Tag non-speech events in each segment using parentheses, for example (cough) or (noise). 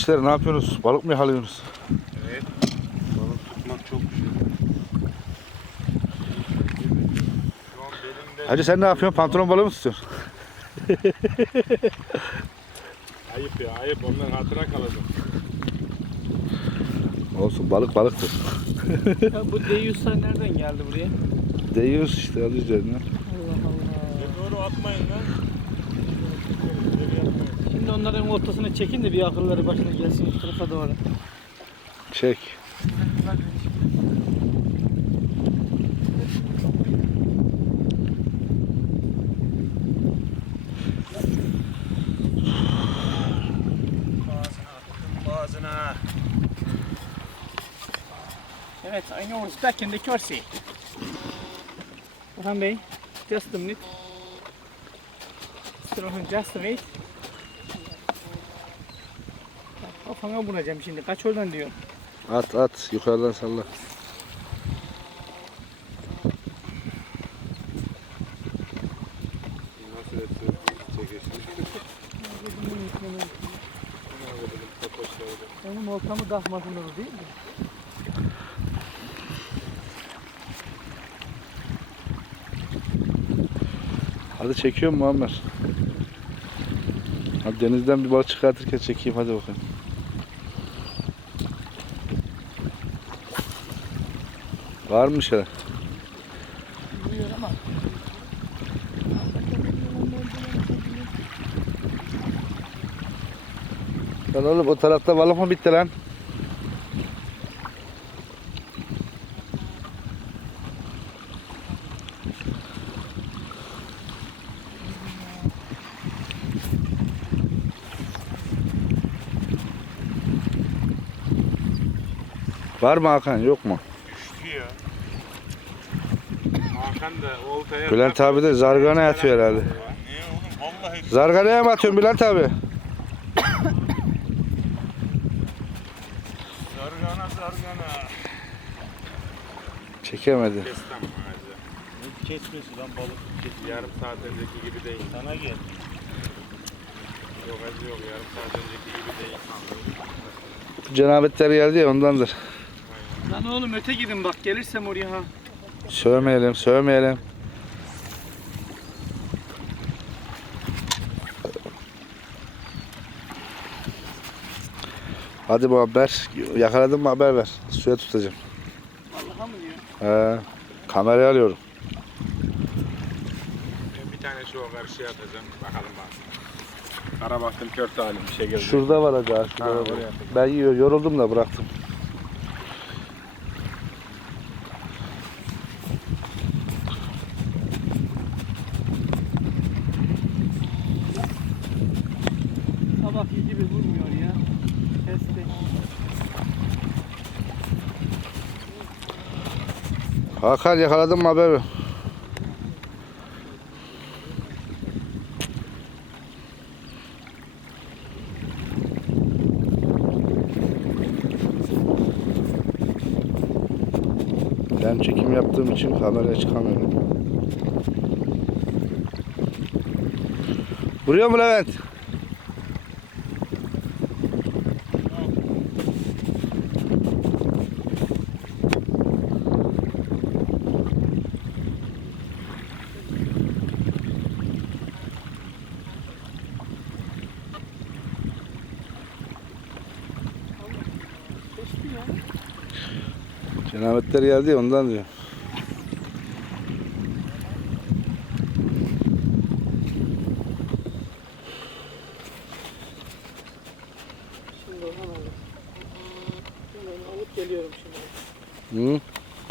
Gençler ne yapıyorsunuz? Balık mı yakalıyorsunuz? Evet. Balık tutmak çok güzel. Hacı sen ne yapıyorsun? Pantolon balığı mı tutuyorsun? (laughs) ayıp ya ayıp ondan hatıra kalacak. Olsun balık balıktır. (laughs) Ya bu deyyuslar nereden geldi buraya? Değiyoruz işte adı üzerine. Allah Allah. Ne doğru atmayın lan. Onların ortasına çekin de bir akılları başına gelsin şu tarafa doğru. Çek. Boğazına. Evet, I know it's back in the Corsi. Orhan Bey, just a minute. Mr. Orhan, just a minute. Bak, Kafana vuracağım şimdi. Kaç oradan diyor. At at yukarıdan salla. Nasıl etse çekişmiş. Benim oltamı dahmadın onu değil mi? Hadi çekiyor mu Muammer? Hadi denizden bir balık çıkartırken çekeyim hadi bakayım. Var mı şey? Lan oğlum o tarafta balık mı bitti lan? Var mı Hakan yok mu? Düştü ya. Hakan da oltaya... Bülent abi de zargana yatıyor herhalde. Niye oğlum vallahi Zarganaya mı atıyorsun Bülent abi? zargana zargana. Çekemedi. Kestim ağacı. Kesmesi lan balık? Yarım saat önceki gibi değil. Sana gel. Yok acı yok yarım saat önceki gibi değil. Cenabetler geldi ya ondandır. Lan oğlum öte gidin bak gelirsem oraya ha. Sövmeyelim, sövmeyelim. Hadi bu haber. Yakaladın mı haber ver. Suya tutacağım. Allah'a mı diyor? He, kamerayı alıyorum. Bir tane şu karşıya atacağım. Bakalım bak. Kara baktım kör talim bir şey geldi. Şurada var aga. Şurada Ha, var. Ben yoruldum da bıraktım. Sabah gibi vurmuyor ya. Kesti. Hakan yakaladın mı haber. Ben çekim yaptığım için kameraya çıkamıyorum. Vuruyor mu Levent? Kesti ya. Geldi ondan diyor. Şimdi Orhan abi. Şimdi alıp geliyorum şimdi. Hı?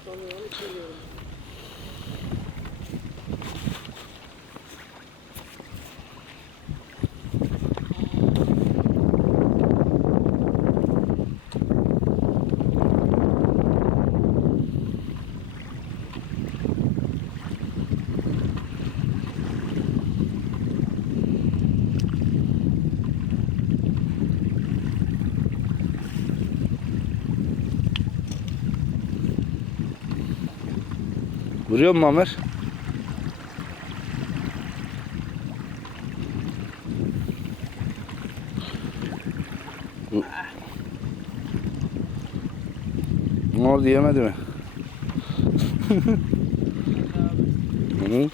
Sonra alıp geliyorum. Vuruyor mu Amer? Ne oldu yemedi mi? (laughs) Hı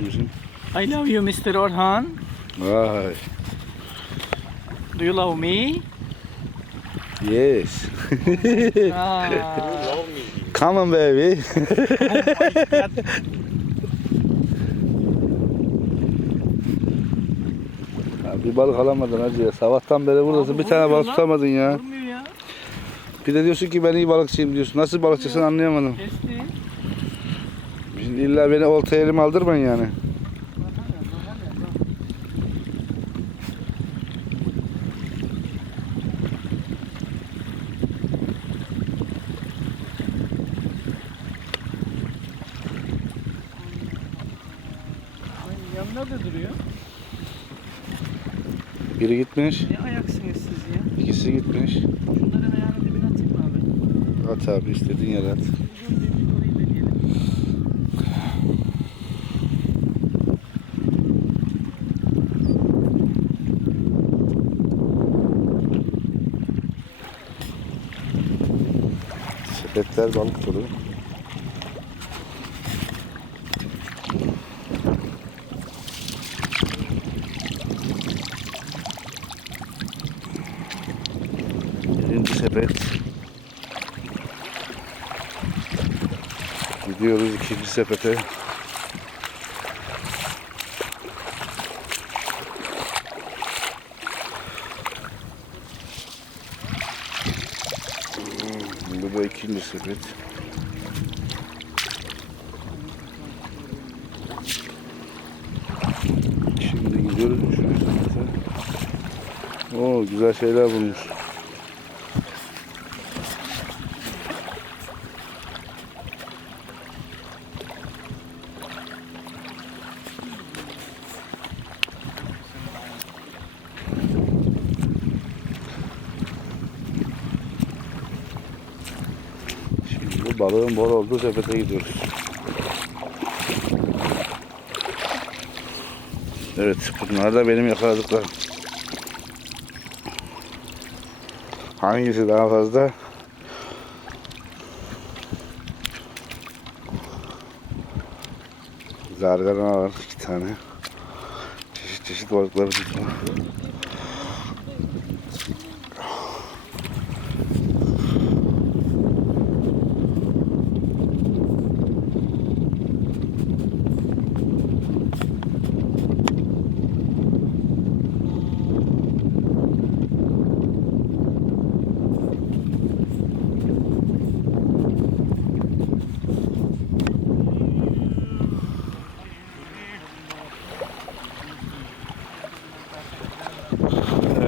Yüzüm. I love you, Mr. Orhan. Vay. Do you love me? Yes. (laughs) ah. Come on baby. (laughs) Ya bir balık alamadın hacı ya. Sabahtan beri buradasın. Abi bir tane balık lan. tutamadın ya. Ya. Bir de diyorsun ki ben iyi balıkçıyım diyorsun. Nasıl balıkçısın anlayamadım. Kesti. Şimdi illa beni oltaya elim aldırmayın yani. Yanında da duruyor. Biri gitmiş. Ne ayaksınız siz ya? ikisi gitmiş. Şunların ayağının dibine atayım mı abi? At abi istediğin yere at. Sepetler balık dolu. Birinci sepet. Gidiyoruz ikinci sepete. Bu ikinci sepet. Şimdi gidiyoruz üçüncü sepete. Oo güzel şeyler bulmuş. Şimdi balığın bol olduğu sepete gidiyoruz. Evet bunlar da benim yakaladıklarım. Hangisi daha fazla? Zargana var iki tane. Çeşit çeşit balıklar tutma.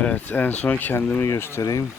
Evet en son kendimi göstereyim.